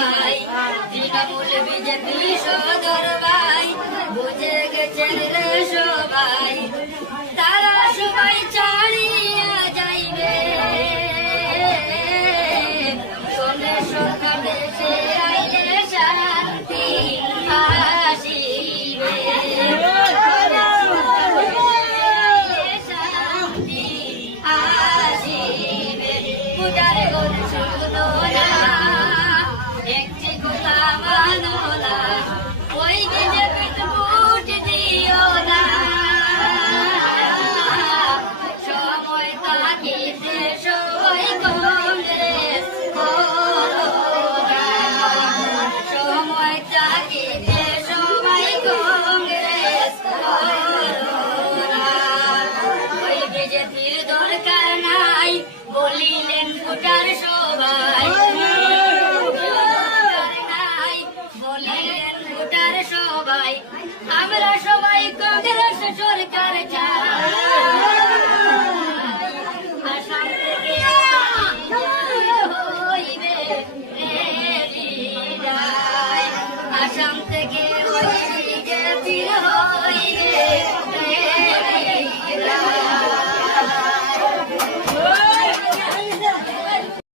ভাই তৃণমূল বিজেপি সদর ভাই বুঝে গেছেন রে সবাই তারা সবাই ছাড়িয়া যাইবে সরকার দেশে আইলে শান্তি আসিবে শান্তি আসিবে পূজার গণ শুনো না একটি কথা মানো না ওই বিজেপি ভোট দিও না সময় থাকিতে সবাই কংগ্রেস করো না সময় থাকিতে সবাই কংগ্রেস করো না ওই বিজেপির দরকার নাই বলিলেন ভোটার সবাই সবাই আমরা সবাই কংগ্রেস সরকার চাই আসাম থেকে হইবে আসাম থেকে বিজেপি